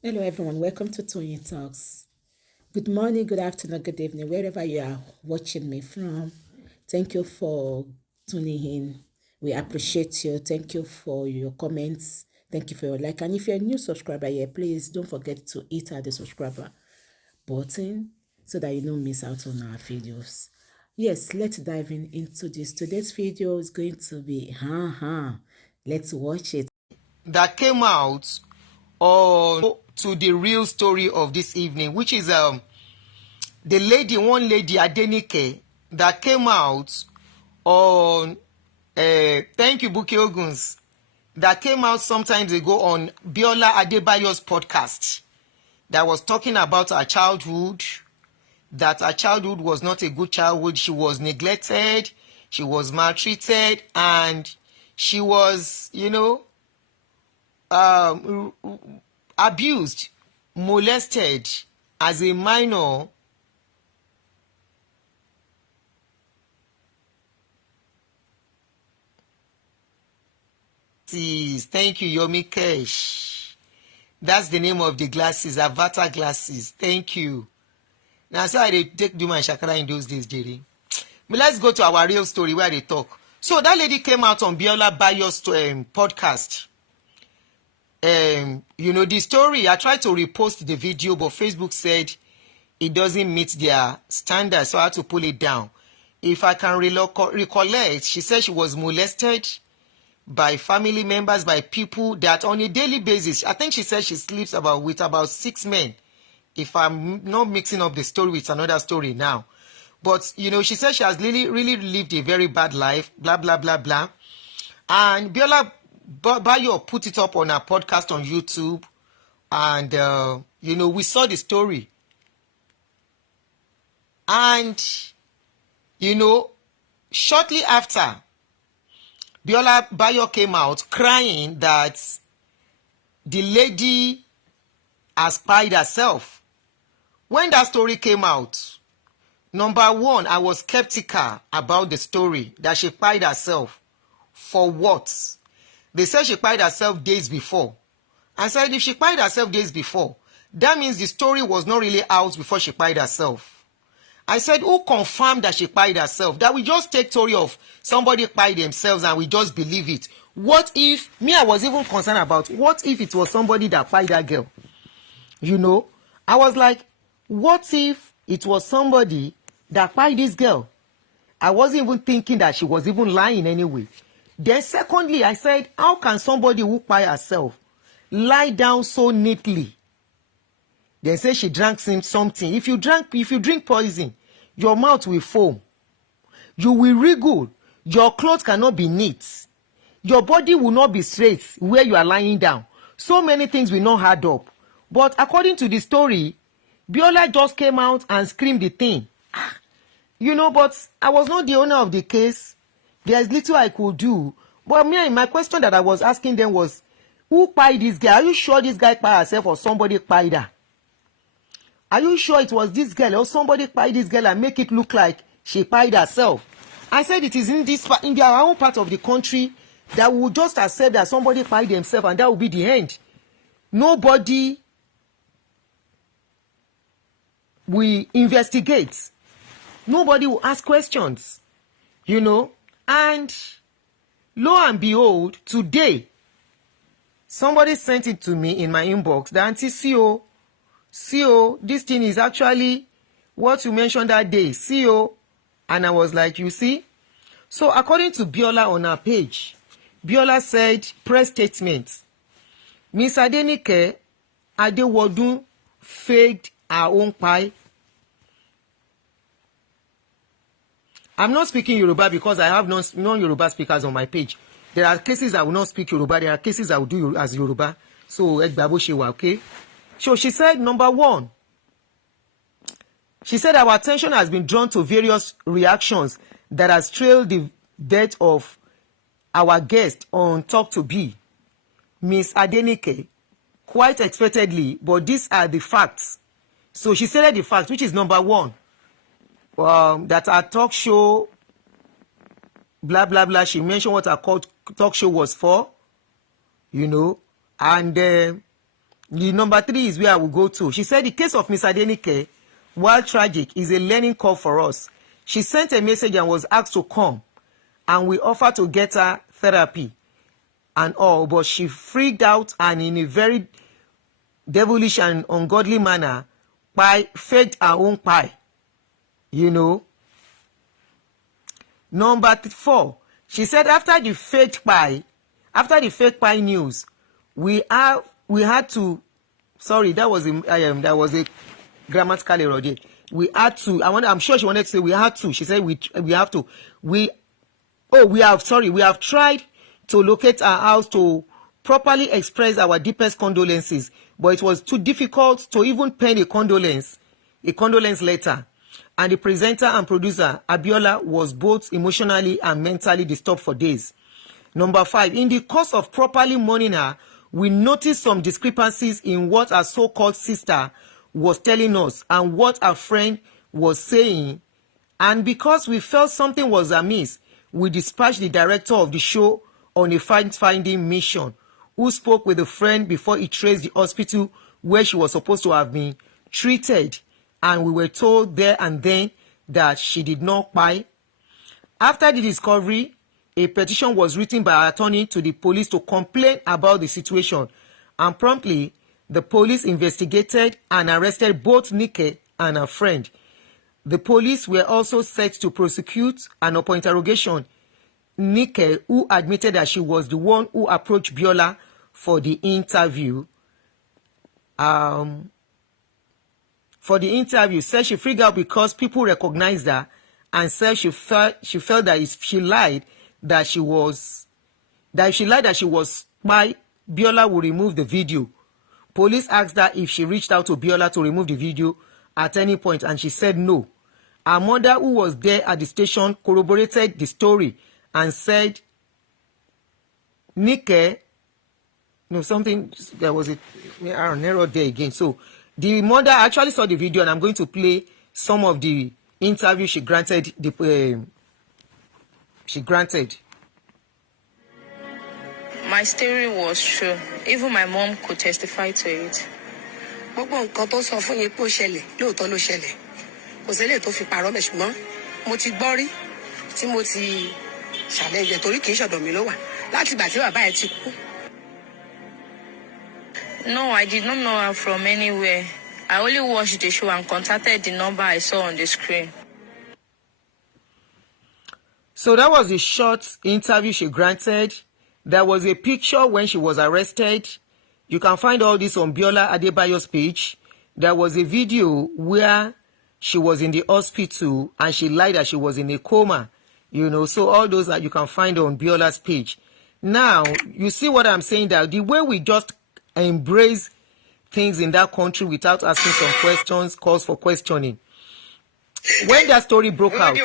Hello, everyone. Welcome to Tony Talks. Good morning, good afternoon, good evening, wherever you are watching me from. Thank you for tuning in. We appreciate you. Thank you for your comments. Thank you for your like. And if you're a new subscriber here, please don't forget to hit the subscriber button so that you don't miss out on our videos. Yes, let's dive into this. Today's video is going to be, let's watch it. That came out on to the real story of this evening, which is one lady Adenike, that came out on thank you Buki Oguns, that came out sometimes ago on Biola Adebayo's podcast, that was talking about her childhood, that her childhood was not a good childhood. She was neglected, she was maltreated, and she was, abused, molested as a minor. Thank you, Yomi Kesh. That's the name of the glasses, avatar glasses. Thank you. Now, so I take do my shakara in those days, Jerry. But let's go to our real story where they talk. So that lady came out on Biola Bayo's podcast. The story, I tried to repost the video, but Facebook said it doesn't meet their standards, so I had to pull it down. If I can recollect, she said she was molested by family members, by people that on a daily basis, I think she said she sleeps with about 6 men, if I'm not mixing up the story with another story now. But, she said she has really lived a very bad life, blah, blah, blah, blah. And Biola Bayo put it up on her podcast on YouTube. And, we saw the story. And, shortly after, Biola Bayo came out crying that the lady has kpied herself. When that story came out, number one, I was skeptical about the story that she kpied herself. For what? They said she kpied herself days before. I said if she kpied herself days before, that means the story was not really out before she kpied herself. I said, who confirmed that she kpied herself? That we just take story of somebody kpied themselves and we just believe it. What if, I was even concerned about, what if it was somebody that kpied that girl? I was like, what if it was somebody that kpied this girl? I wasn't even thinking that she was even lying anyway. Then secondly, I said, how can somebody who kpai herself lie down so neatly? They say she drank something. If you drink poison, your mouth will foam. You will wriggle. Your clothes cannot be neat. Your body will not be straight where you are lying down. So many things will not add up. But according to the story, Biola just came out and screamed the thing. But I was not the owner of the case. There's little I could do. But my question that I was asking them was, who kpied this guy? Are you sure this guy kpied herself or somebody kpied her? Are you sure it was this girl or somebody kpied this girl and make it look like she kpied herself? I said it is in their own part of the country that will just accept that somebody kpied themselves and that will be the end. Nobody will investigate. Nobody will ask questions. And lo and behold, today, somebody sent it to me in my inbox. The auntie CEO, this thing is actually what you mentioned that day, CEO. And I was like, you see? So according to Biola on her page, Biola said, press statement. Miss Adenike Adewodun faked her own kpai. I'm not speaking Yoruba because I have non-Yoruba speakers on my page. There are cases I will not speak Yoruba. There are cases I will do as Yoruba. So, okay? So she said, number one, she said our attention has been drawn to various reactions that has trailed the death of our guest on Talk to B, Miss Adenike, quite expectedly, but these are the facts. So she said the facts, which is number one, that our talk show, blah, blah, blah. She mentioned what our talk show was for, and The number 3 is where I will go to. She said the case of Miss Adenike, while tragic, is a learning curve for us. She sent a message and was asked to come, and we offered to get her therapy and all, but she freaked out and in a very devilish and ungodly manner, faked her own Kpai. You know. Number 4, she said after the fake Kpai news, we had to, sorry, that was a grammatical error there. We had to, I'm sure she wanted to say we had to. She said we have to. We have tried to locate our house to properly express our deepest condolences, but it was too difficult to even pen a condolence letter. And the presenter and producer, Biola, was both emotionally and mentally disturbed for days. Number 5, in the course of properly mourning her, we noticed some discrepancies in what our so-called sister was telling us and what our friend was saying. And because we felt something was amiss, we dispatched the director of the show on a fact-finding mission, who spoke with a friend before he traced the hospital where she was supposed to have been treated. And we were told there and then that she did not Kpai. After the discovery, a petition was written by our attorney to the police to complain about the situation, and promptly the police investigated and arrested both Nike and her friend. The police were also set to prosecute, and upon interrogation, Nike, who admitted that she was the one who approached Biola for the interview, said she freaked out because people recognized her, and said she felt that if she lied that she was Kpai, Biola would remove the video. Police asked her if she reached out to Biola to remove the video at any point, and she said no. Her mother, who was there at the station, corroborated the story and said there was an error there again. So the mother actually saw the video, and I'm going to play some of the interview she granted. My story was true. Even my mom could testify to it. Gbogbo nǹkan tó sọ fún yín pé ó ṣẹlẹ̀ lóòótọ́ ló ṣẹlẹ̀. Kò sílẹ̀ tó fi parọ́ bẹ̀, ṣùgbọ́n mo ti gbọ́ rí tí mo ti ṣàlẹ́jẹ̀ torí kì í ṣọ̀dọ̀ mi ló wà láti ìgbà tí bàbá ẹ̀ ti kú. No, I did not know her from anywhere. I only watched the show and contacted the number I saw on the screen. So that was a short interview she granted. There was a picture when she was arrested. You can find all this on Biola Adebayo's page. There was a video where she was in the hospital and she lied that she was in a coma. You know, so all those that you can find on Biola's page. Now, you see what I'm saying, that the way we just embrace things in that country without asking some questions calls for questioning. When that story broke out,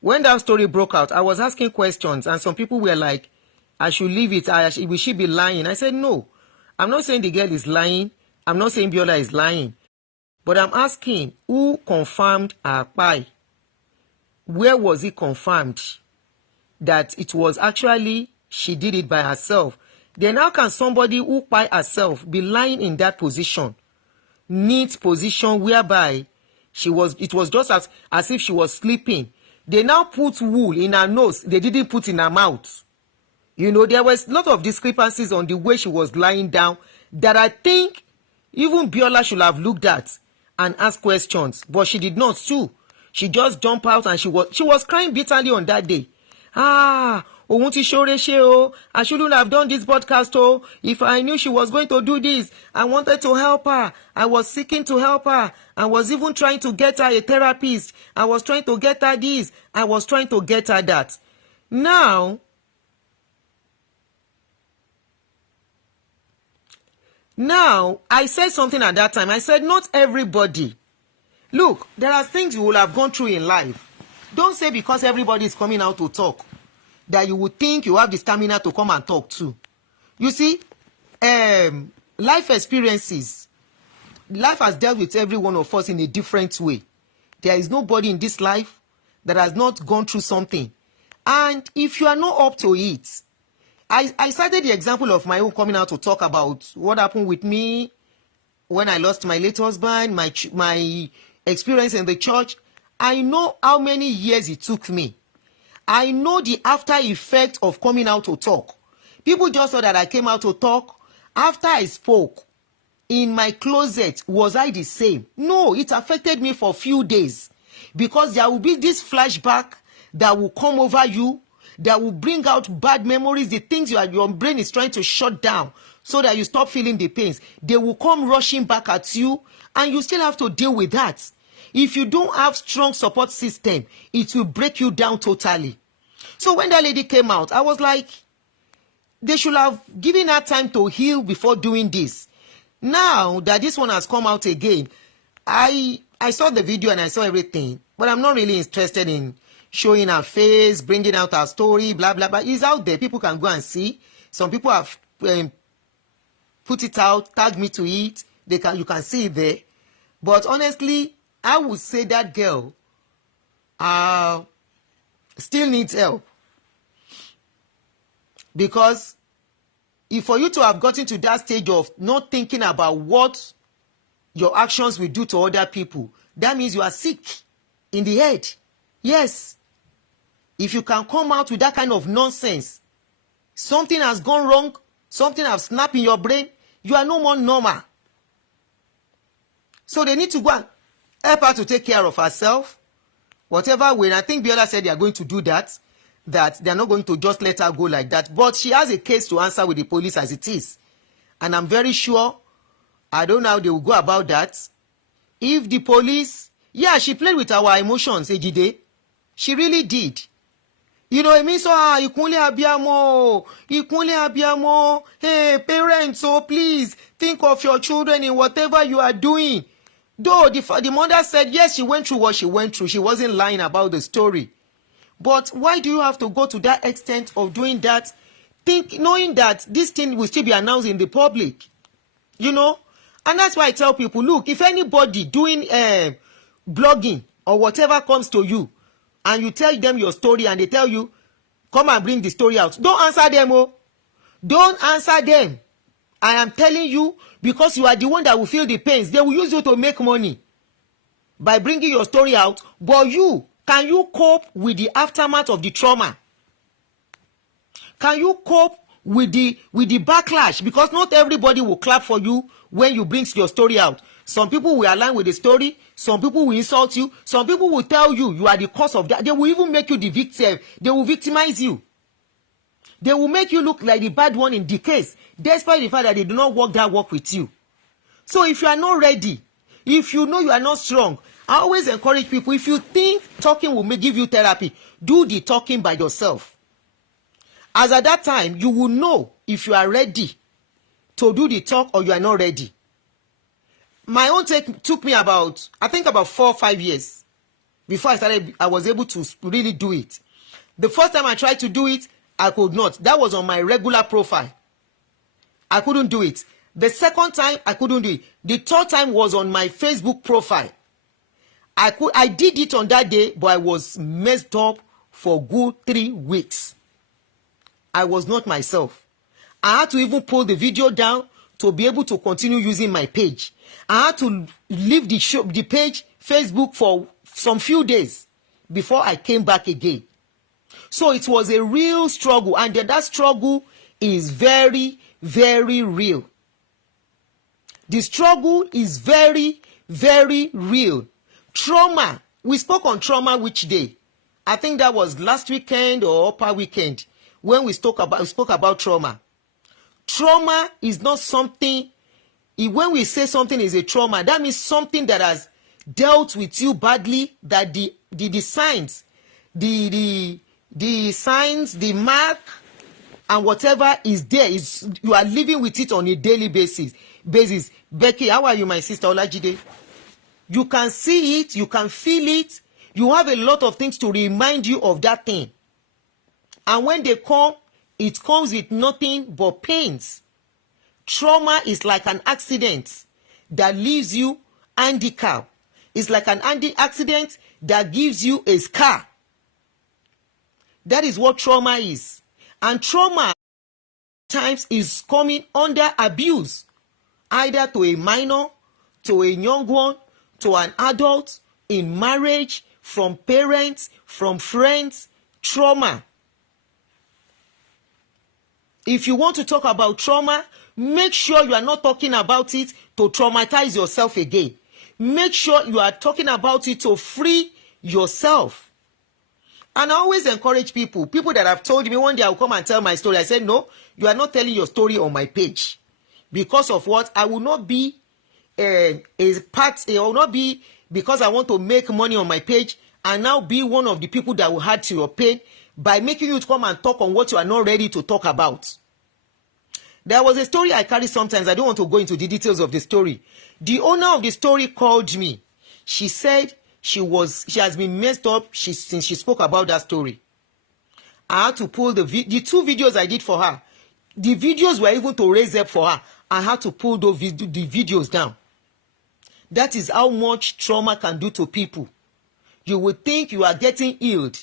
when that story broke out, I was asking questions, and some people were like, I should leave it. Will she be lying? I said, no. I'm not saying the girl is lying. I'm not saying Biola is lying. But I'm asking, who confirmed her Kpai? Where was it confirmed that it was actually she did it by herself? Then how can somebody who Kpai herself be lying in that position? Neat position whereby it was just as if she was sleeping. They now put wool in her nose. They didn't put in her mouth. You know, there was a lot of discrepancies on the way she was lying down that I think even Biola should have looked at and asked questions. But she did not too. She just jumped out and she was crying bitterly on that day. I shouldn't have done this podcast. Oh, if I knew she was going to do this, I wanted to help her. I was seeking to help her. I was even trying to get her a therapist. I was trying to get her this. I was trying to get her that. Now, I said something at that time. I said, not everybody. Look, there are things you will have gone through in life. Don't say because everybody is coming out to talk that you would think you have the stamina to come and talk too. You see, life experiences, life has dealt with every one of us in a different way. There is nobody in this life that has not gone through something. And if you are not up to it, I cited the example of my own coming out to talk about what happened with me when I lost my late husband, my experience in the church. I know how many years it took me. I know the after effect of coming out to talk. People just saw that I came out to talk. After I spoke, in my closet, was I the same? No, it affected me for a few days. Because there will be this flashback that will come over you, that will bring out bad memories, the things your brain is trying to shut down so that you stop feeling the pains. They will come rushing back at you, and you still have to deal with that. If you don't have strong support system, it will break you down totally. So when that lady came out, I was like, they should have given her time to heal before doing this. Now that this one has come out again, I saw the video and I saw everything, but I'm not really interested in showing her face, bringing out her story, blah, blah, blah. It's out there. People can go and see. Some people have put it out, tagged me to it. You can see it there. But honestly, I would say that girl still needs help. Because if for you to have gotten to that stage of not thinking about what your actions will do to other people, that means you are sick in the head. Yes. If you can come out with that kind of nonsense, something has gone wrong, something has snapped in your brain, you are no more normal. So they need to go and help her to take care of herself. Whatever way, I think Biola said they are going to do that they're not going to just let her go like that. But she has a case to answer with the police as it is. And I'm very sure, I don't know how they will go about that. If the police, yeah, she played with our emotions, Ejide. She really did. You know, it means, ikunle abiamo, hey, parents, so please, think of your children in whatever you are doing. Though the mother said, yes, she went through what she went through. She wasn't lying about the story. But why do you have to go to that extent of doing that? Knowing that this thing will still be announced in the public. You know? And that's why I tell people, look, if anybody doing blogging or whatever comes to you, and you tell them your story and they tell you, come and bring the story out, don't answer them. Oh. Don't answer them. I am telling you, because you are the one that will feel the pains. They will use you to make money by bringing your story out. But can you cope with the aftermath of the trauma? Can you cope with the backlash? Because not everybody will clap for you when you bring your story out. Some people will align with the story. Some people will insult you. Some people will tell you are the cause of that. They will even make you the victim. They will victimize you. They will make you look like the bad one in the case, despite the fact that they do not work that work with you. So if you are not ready, if you know you are not strong, I always encourage people, if you think talking will give you therapy, do the talking by yourself. As at that time, you will know if you are ready to do the talk or you are not ready. My own take took me about 4 or 5 years before I was able to really do it. The first time I tried to do it, I could not. That was on my regular profile. I couldn't do it. The second time, I couldn't do it. The third time was on my Facebook profile. I did it on that day, but I was messed up for good 3 weeks. I was not myself. I had to even pull the video down to be able to continue using my page. I had to leave the page, Facebook, for some few days before I came back again. So it was a real struggle, and that struggle is very, very real. The struggle is very, very real. Trauma. We spoke on trauma which day? I think that was last weekend or upper weekend when we spoke about trauma. Trauma is not something, when we say something is a trauma, that means something that has dealt with you badly, that the signs, the signs, the mark, and whatever is there, you are living with it on a daily basis. Becky, how are you, my sister Olajide? You can see it, you can feel it, you have a lot of things to remind you of that thing. And when they come, it comes with nothing but pains. Trauma is like an accident that leaves you handicapped. It's like an accident that gives you a scar. That is what trauma is. And trauma times is coming under abuse, either to a minor, to a young one, to an adult, in marriage, from parents, from friends, trauma. If you want to talk about trauma, make sure you are not talking about it to traumatize yourself again. Make sure you are talking about it to free yourself. And I always encourage people that have told me one day I'll come and tell my story. I said, no, you are not telling your story on my page. Because of what? I will not be I will not be, because I want to make money on my page, and now be one of the people that will add to your pain by making you come and talk on what you are not ready to talk about. There was a story I carry sometimes. I don't want to go into the details of the story. The owner of the story called me. She said she has been messed up since she spoke about that story. I had to pull the 2 videos I did for her. The videos were even to raise up for her. I had to pull the videos down. That is how much trauma can do to people. You would think you are getting healed.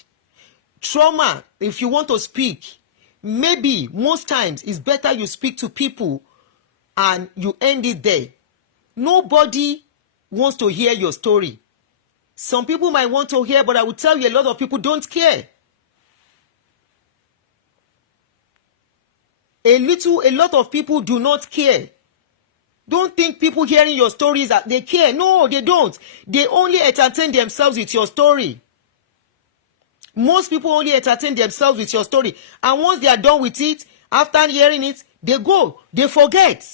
Trauma, if you want to speak, maybe most times it's better you speak to people and you end it there. Nobody wants to hear your story. Some people might want to hear, but I will tell you, a lot of people don't care. A lot of people do not care. Don't think people hearing your stories that they care. No, they don't. They only entertain themselves with your story. Most people only entertain themselves with your story. And once they are done with it, after hearing it, they go. They forget.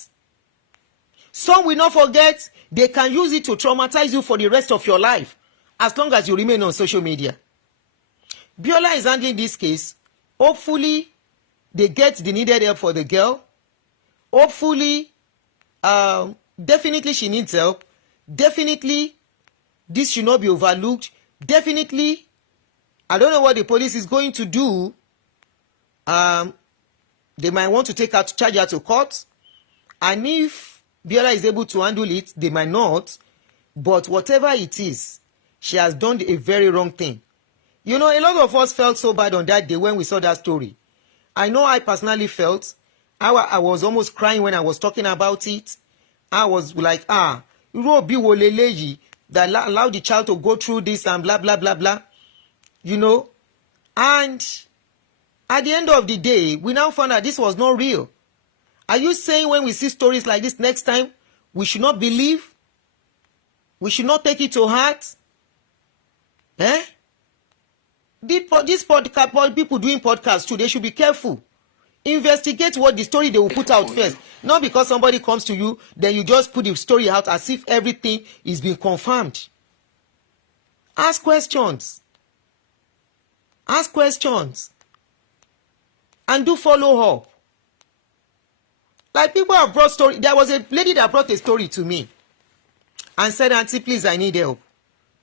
Some will not forget. They can use it to traumatize you for the rest of your life, as long as you remain on social media. Biola is handling this case. Hopefully, they get the needed help for the girl. Hopefully, definitely she needs help. Definitely, this should not be overlooked. Definitely, I don't know what the police is going to do. They might want to charge her to court. And if Biola is able to handle it, they might not. But whatever it is, she has done a very wrong thing. You know, a lot of us felt so bad on that day when we saw that story. I know I personally felt. I was almost crying when I was talking about it. I was like, that allow the child to go through this and blah, blah, blah, blah. You know? And at the end of the day, we now found out this was not real. Are you saying when we see stories like this next time, we should not believe? We should not take it to heart? This podcast, people doing podcasts too, they should be careful. Investigate what the story they will put out first. Not because somebody comes to you, then you just put the story out as if everything is being confirmed. Ask questions. Ask questions. And do follow up. Like people have brought story. There was a lady that brought a story to me and said, Auntie, please, I need help.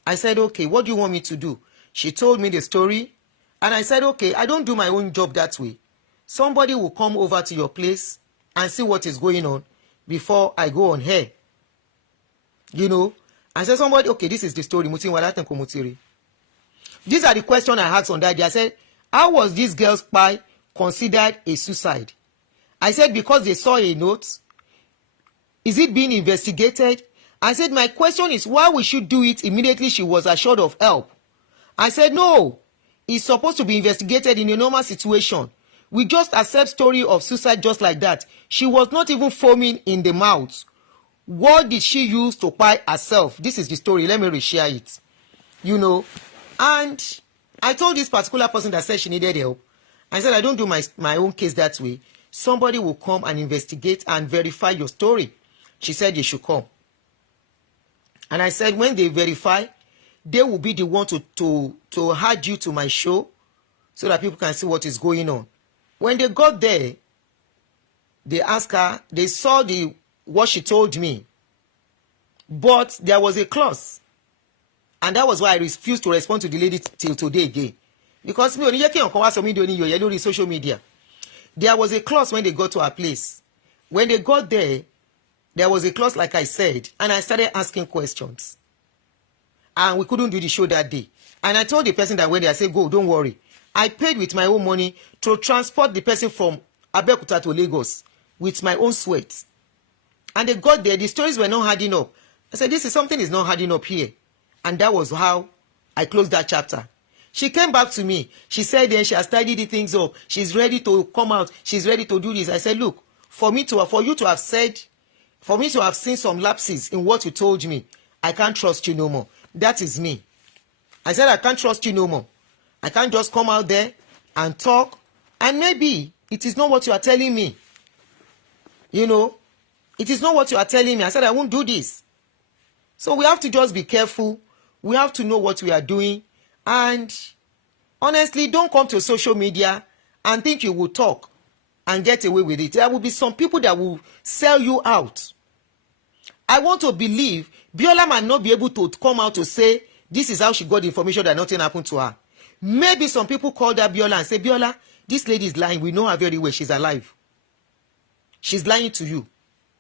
I said, okay, what do you want me to do? She told me the story. And I said, okay, I don't do my own job that way. Somebody will come over to your place and see what is going on before I go on here. You know? I said, somebody, okay, this is the story. These are the questions I asked on that day. I said, how was this girl's Kpai considered a suicide? I said, because they saw a note. Is it being investigated? I said, my question is why we should do it immediately she was assured of help. I said, no, it's supposed to be investigated in a normal situation. We just accept story of suicide just like that. She was not even foaming in the mouth. What did she use to Kpai herself? This is the story. Let me reshare it. You know, and I told this particular person that said she needed help. I said, I don't do my own case that way. Somebody will come and investigate and verify your story. She said they should come. And I said, when they verify, they will be the one to add you to my show so that people can see what is going on. When they got there, they asked her, they saw what she told me. But there was a clause. And that was why I refused to respond to the lady till today again. Because me social media. There was a clause when they got to our place. When they got there, there was a clause like I said, and I started asking questions. And we couldn't do the show that day. And I told the person that went there, I said, go, don't worry. I paid with my own money to transport the person from Abeokuta to Lagos with my own sweat. And they got there, the stories were not adding up. I said, something is not adding up here. And that was how I closed that chapter. She came back to me. She said then she has tidied the things up. She's ready to come out. She's ready to do this. I said, look, for you to have seen some lapses in what you told me, I can't trust you no more. That is me. I said, I can't trust you no more. I can't just come out there and talk. And maybe it is not what you are telling me. You know, it is not what you are telling me. I said, I won't do this. So we have to just be careful. We have to know what we are doing. And honestly, don't come to social media and think you will talk and get away with it. There will be some people that will sell you out. I want to believe Biola might not be able to come out to say this is how she got the information that nothing happened to her. Maybe some people called her Biola and say, Biola, this lady is lying. We know her very well. She's alive. She's lying to you.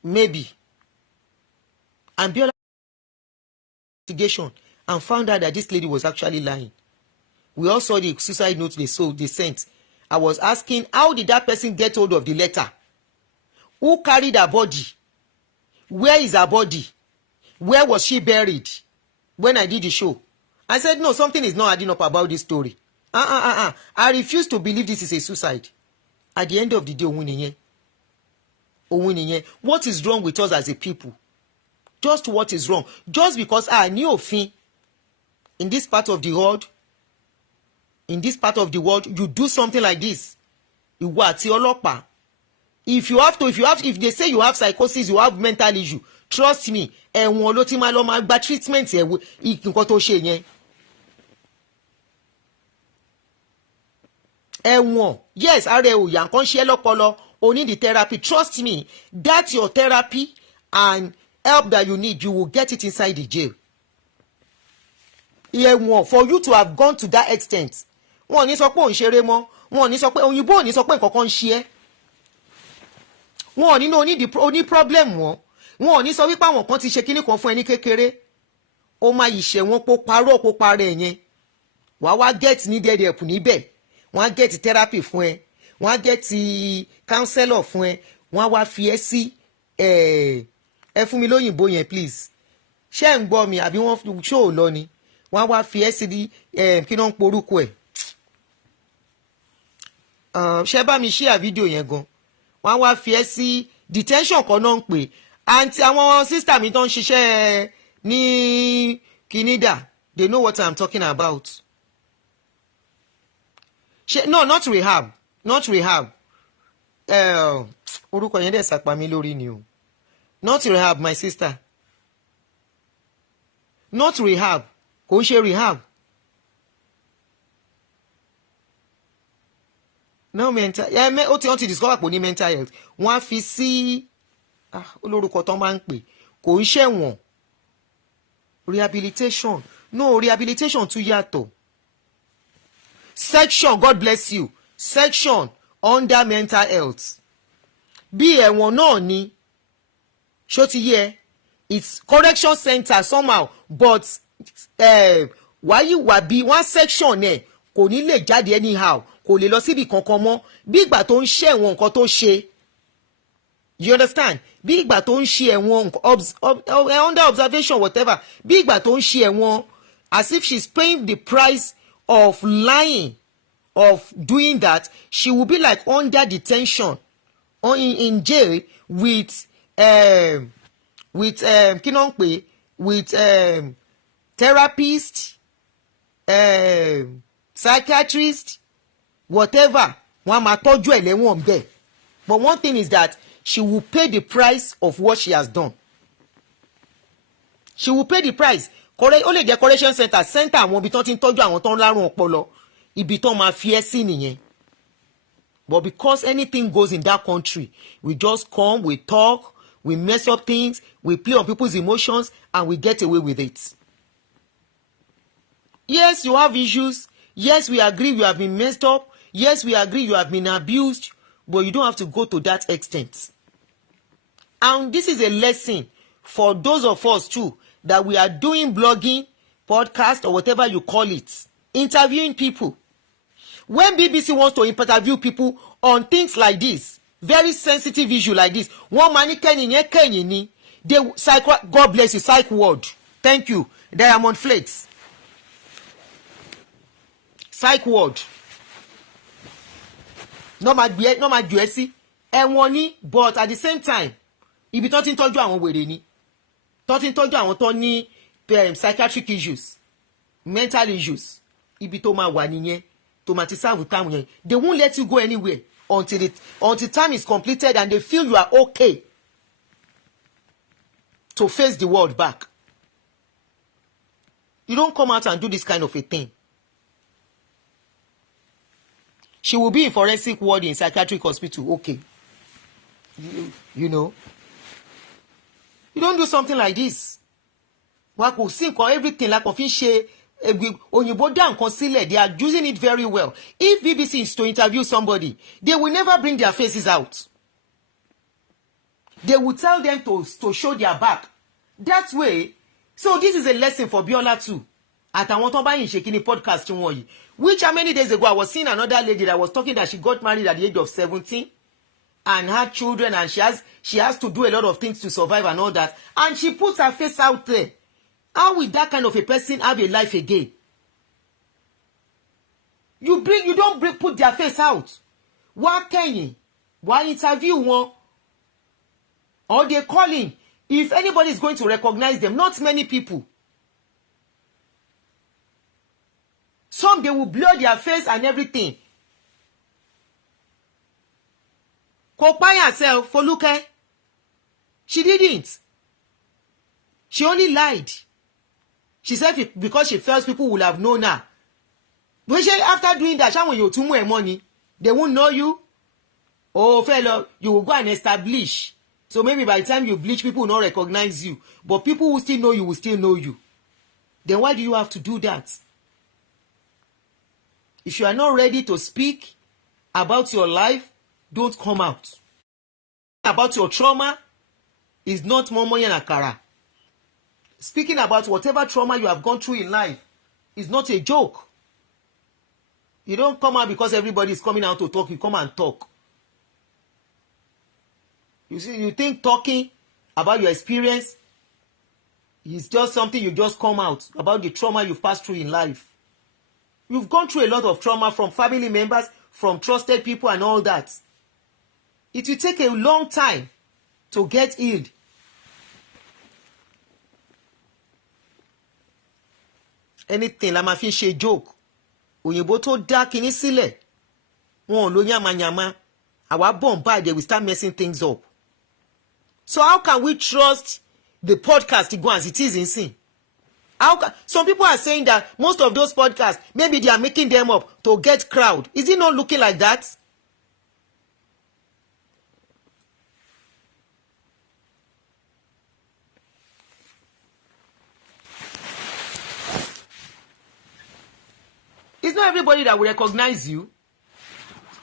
Maybe. And Biola investigation and found out that this lady was actually lying. We all saw the suicide note they sent. I was asking, how did that person get hold of the letter? Who carried her body? Where is her body? Where was she buried? When I did the show, I said, no, something is not adding up about this story. I refuse to believe this is a suicide. At the end of the day, what is wrong with us as a people? Just what is wrong? Just because I knew a thing in this part of the world, you do something like this. If they say you have psychosis, you have mental issue, trust me, ẹ̀wọ̀n ló ti máa lọ máa gba treatment nǹkan tó ṣe yẹn. Ẹ̀wọ̀n, yes, ara ẹ̀ ò yá nǹkan ṣe lọ́pọlọ, o need the therapy. Trust me, that's your therapy and help that you need, you will get it inside the jail. Ẹ̀wọ̀n, for you to have gone to that extent, wọn ò ní sọ pé òun ṣeré mọ́, wọn ò ní sọ pé òyìnbó ò ní sọ pé nǹkan kan ń ṣe ẹ́. Wọn ò ní oní problem wọn ò ní sọ wípé àwọn kan ti ṣe kíní kan fún ẹni kékeré. Ó máa yìí ṣe wọn pó parẹ́ yẹn. Wàá wá get needed help níbẹ̀. Wọ́n á get therapy fún ẹ. Wọ́n á get counselor fún ẹ. Wọ́n á wá fi ẹ́ sí ẹ fún mi lóyìnbó yẹn please. Ṣé ẹ̀ ń gbọ́ mi àbí wọ́n ṣó ò lọ ni? Wọ́n á wá fi ẹ́ sí kí náà ń porúkọ ẹ̀. Ṣé bá mi share fídíò yẹn gan? Wọ́n á wá fi ẹ́ sí detention kan náà ń pè. Àǹtí àwọn sister mi tó ń ṣiṣẹ́ ní Canada, they know what I'm talking about. No, not rehab. Orúkọ yẹn dẹ̀ sàpà mí lórí ni o. Not rehab, my sister. Not rehab. Kò ń ṣe rehab. No mental. Ó ti discover pé ó ní mental health. Wọ́n á fi sí olórúkọ tó máa ń pè. Kò ń ṣẹ̀wọ̀n. Rehabilitation. No, rehabilitation tún yàtọ̀. Section, God bless you. Section under mental health. Bí ẹ̀wọ̀n náà ni. Ṣó ti yé? It's correction center somehow, but wáyé wà bí one section ẹ̀ kò ní lè jáde anyhow, kò lè lọ síbi kankan mọ́. Bí ìgbà tó ń ṣe ẹ̀wọ̀n nǹkan tó ṣe. You understand? Bí ìgbà tó ń ṣe ẹ̀wọ̀n under observation whatever. Bí ìgbà tó ń ṣe ẹ̀wọ̀n as if she's paying the price of lying, of doing that. She will be like under detention or in jail with therapist, psychiatrist, whatever. Wọ́n máa tọ́jú ẹ̀ lẹ́wọ̀n bẹ́ẹ̀. But one thing is that she will pay the price of what she has done. She will pay the price. Ó lè jẹ́ correction center àwọn ibi tó ti ń tọ́jú àwọn tó ń lárùn ọpọlọ. Ibi tó máa fi ẹ́ sí nìyẹn. But because anything goes in that country, we just come, we talk, we mess up things, we play on people's emotions, and we get away with it. Yes, you have issues. Yes, we agree you have been messed up. Yes, we agree you have been abused. But you don't have to go to that extent. And this is a lesson for those of us too, that we are doing blogging, podcast, or whatever you call it, interviewing people. When BBC wants to interview people on things like this, very sensitive issue like this, one man ni they God bless you, psych ward. Thank you. Diamond Flakes. Psych ward. No ma ju esi. Ẹ̀wọ̀n ni, but at the same time, ibi tó ti ń tọ́jú àwọn wèrè ni. Tó ti ń tọ́jú àwọn tó ní psychiatric issues, mental issues. Ibi tó máa wà nìyẹn. Tó máa ti serve time yẹn. They won't let you go anywhere until time is completed and they feel you are okay to face the world back. You don't come out and do this kind of a thing. She will be in forensic ward in psychiatric hospital. Okay. You know. You don't do something like this. Wọ́n kò sí nǹkan everything like òfin ṣe òyìnbó dá nǹkan sílẹ̀. They are using it very well. If BBC is to interview somebody, they will never bring their faces out. They will tell them to show their back. That way, so this is a lesson for Biola too. Àtàwọn tó bá yìn ṣe kíni podcast wọn yìí. Which how many days ago I was seeing another lady that was talking that she got married at the age of 17 and had children and she has to do a lot of things to survive and all that. And she puts her face out there. How will that kind of a person have a life again? You don't put their face out. Why Kenny? Why interview one? Or they call him. If anybody is going to recognize them, not many people. Some they will blur their face and everything. Kpai herself, Foluke, she didn't. She only lied. She said because she felt people would have known her. But after doing that, when you too much money, they won't know you. Oh, fellow, you will go and establish. So maybe by the time you bleach, people will not recognize you. But people who still know you will still know you. Then why do you have to do that? If you are not ready to speak about your life, don't come out. About your trauma is not momo and akara. Speaking about whatever trauma you have gone through in life is not a joke. You don't come out because everybody is coming out to talk. You come and talk. You see, you think talking about your experience is just something you just come out about the trauma you've passed through in life. You've gone through a lot of trauma from family members, from trusted people and all that. It will take a long time to get healed. Anything la ma fi ṣe joke. Òyìnbó tó dá kíní sílẹ̀. Wọn ló yamayama. Àwa bomb bad, they will start messing things up. So how can we trust the podcast to go as it is in sin? Some people are saying that most of those podcasts, maybe they are making them up to get crowd. Is it not looking like that? It's not everybody that will recognize you.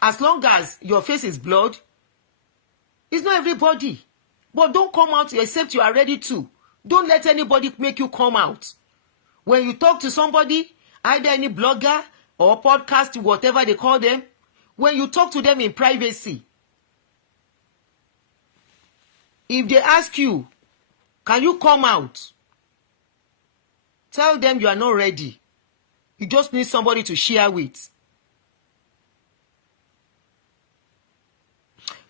As long as your face is blurred, it's not everybody. But don't come out except you are ready to. Don't let anybody make you come out. When you talk to somebody, either any blogger or podcast, whatever they call them, when you talk to them in privacy, if they ask you, can you come out? Tell them you are not ready. You just need somebody to share with.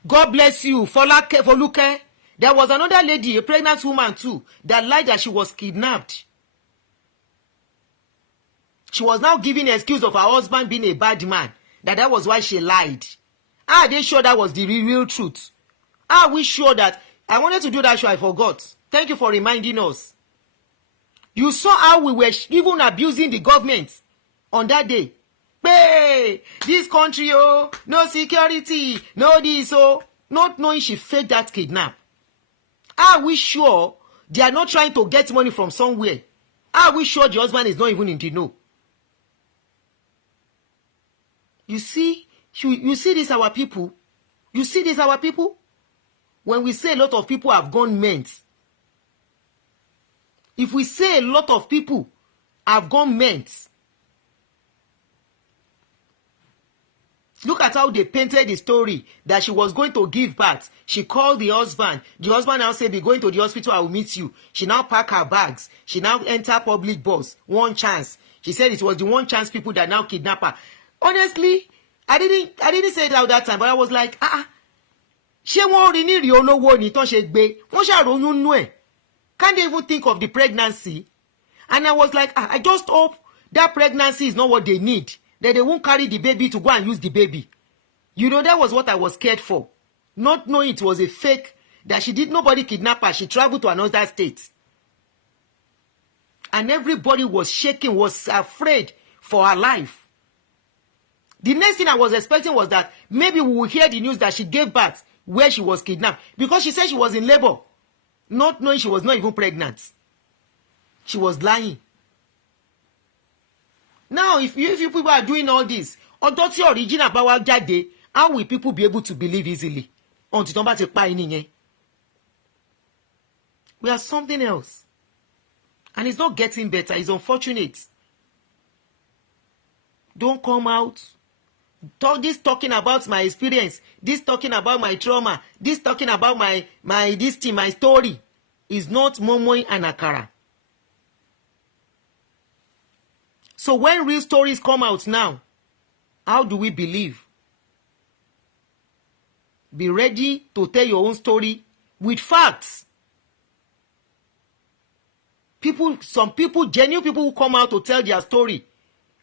God bless you. Foluke. There was another lady, a pregnant woman too, that lied that she was kidnapped. She was now giving an excuse of her husband being a bad man. That was why she lied. Are they sure that was the real truth? Are we sure that... I wanted to do that show, I forgot. Thank you for reminding us. You saw how we were even abusing the government on that day. Hey, this country, oh, no security, no this, oh. Not knowing she faked that kidnap. Are we sure they are not trying to get money from somewhere? Are we sure the husband is not even in the know? You see this our people? You see this our people? When we say a lot of people have gone men's, if we say a lot of people have gone men's, Look at how they painted the story that she was going to give birth. She called the husband. The husband now said, be going to the hospital, I will meet you. She now packed her bags. She now entered public bus. One chance. She said it was the one chance people that now kidnap her. Honestly, I didn't say it out that time, but I was like, ṣé wọ́n rí ní rí olówó ní tán ṣe gbé? Wọ́n ṣàròyún nú ẹ̀. Can't they even think of the pregnancy? And I was like, I just hope that pregnancy is not what they need. That they won't carry the baby to go and use the baby. You know, that was what I was scared for. Not knowing it was a fake, that nobody kidnapped her. She traveled to another state. And everybody was shaking, was afraid for her life. The next thing I was expecting was that maybe we would hear the news that she gave birth where she was kidnapped. Because she said she was in labor. Not knowing she was not even pregnant. She was lying. Now, if you people are doing all this, ọjọ́ tí original bá wá jáde, how will people be able to believe easily? Until tó bá ti pa ẹni yẹn. We are something else. And it's not getting better. It's unfortunate. Don't come out. Talking about my experience. This talking about my trauma. This talking about my story. Is not momoing and akara. So when real stories come out now, how do we believe? Be ready to tell your own story with facts. Some people, genuine people who come out to tell their story,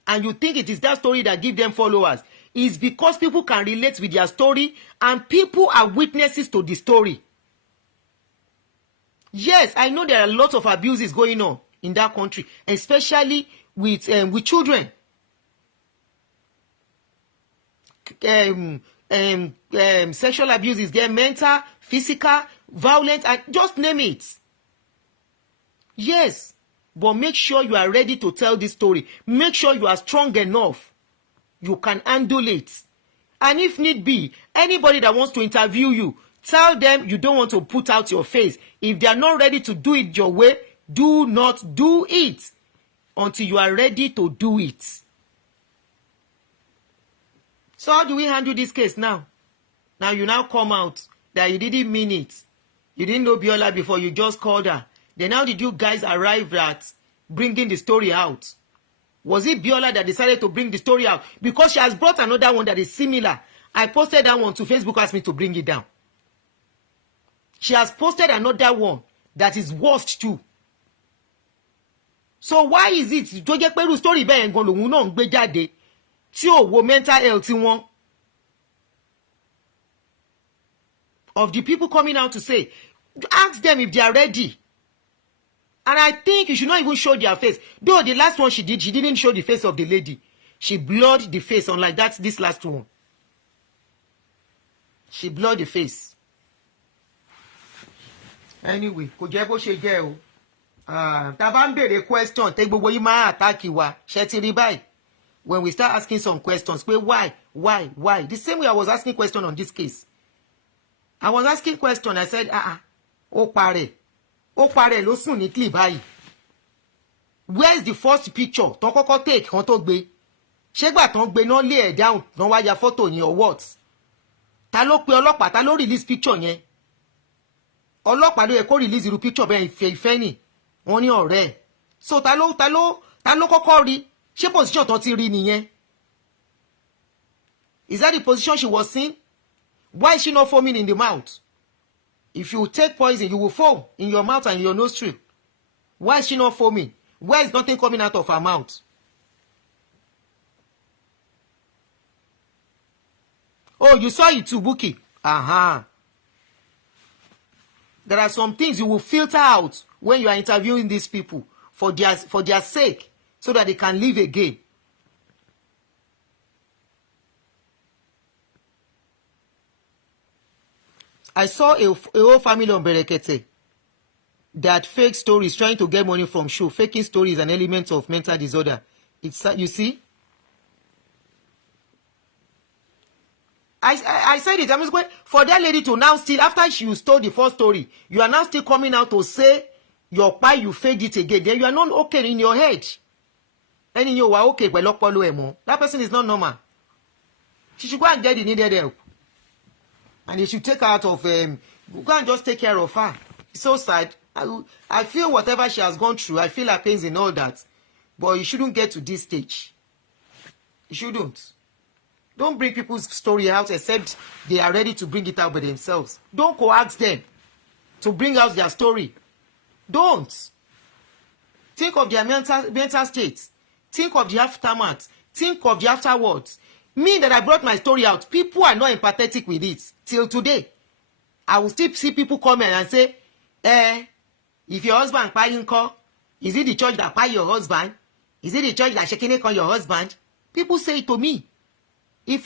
and you think it is that story that gives them followers, is because people can relate with their story and people are witnesses to the story. Yes, I know there are lots of abuses going on in that country, especially with children. Sexual abuse is there, mental, physical, violent, and just name it. Yes, but make sure you are ready to tell this story. Make sure you are strong enough. You can handle it. And if need be, anybody that wants to interview you, tell them you don't want to put out your face. If they are not ready to do it your way, do not do it until you are ready to do it. So how do we handle this case now? Now you now come out that you didn't mean it. You didn't know Biola before, you just called her. Then how did you guys arrive at bringing the story out? Was it Biola that decided to bring the story out? Because she has brought another one that is similar. I posted that one to Facebook, asked me to bring it down. She has posted another one that is worst too. So why is it tó jẹ́ pé irú story bẹ́ẹ̀ gan lòun náà ń gbé jáde tí ò wo mental health wọn? Of the people coming out to say, ask them if they are ready. And I think you should not even show their face. Though the last one she didn't show the face of the lady. She blurred the face, unlike that, this last one. She blurred the face. Anyway, kò jẹ́ bó ṣe jẹ́ o. Tá bá ń béèrè question, tẹ́ gbogbo yín máa attack wa. Ṣé ti rí báyìí? When we start asking some questions, pé why? The same way I was asking question on this case. I was asking question, I said, ó parẹ́ ló sùn ní clip báyìí. Where is the first picture? Tán kọ́kọ́ take kan tó gbé. Ṣé gbà tán gbé náà lé ẹ̀ down, tán wá ya photo yẹn or what? Ta ló pe ọlọ́pàá, ta ló release picture yẹn? Ọlọ́pàá ló yẹ kó release irú picture bẹ́ẹ̀ ìfẹ́ ni. Wọ́n ní ọ̀rẹ́. So ta ló kọ́kọ́ rí? Ṣé position tán ti rí nìyẹn? Is that the position she was in? Why is she not foaming in the mouth? If you take poison, you will foam in your mouth and in your nostril. Why is she not foaming? Why is nothing coming out of her mouth? Oh, you saw it too, Buki. There are some things you will filter out when you are interviewing these people for their sake, so that they can live again. I saw a whole family on Berekete that fake stories trying to get money from show. Faking stories is an element of mental disorder. It's, you see? I said it. I'm just going for that lady to now still, after she told the first story, you are now still coming out to say your Kpai, you faked it again. Then you are not okay in your head. And in your okay, that person is not normal. She should go and get the needed help. And they should take her out of, go and just take care of her. It's so sad. I feel whatever she has gone through, I feel her pains and all that. But you shouldn't get to this stage. You shouldn't. Don't bring people's story out except they are ready to bring it out by themselves. Don't coax them to bring out their story. Don't. Think of their mental state. Think of the aftermath. Think of the afterwards. Me that I brought my story out, people are not empathetic with it. Till today, I will still see people comment and say, if your husband Kpai call, is it the church that Kpai your husband? Is it the church that Shekine call your husband? People say it to me. If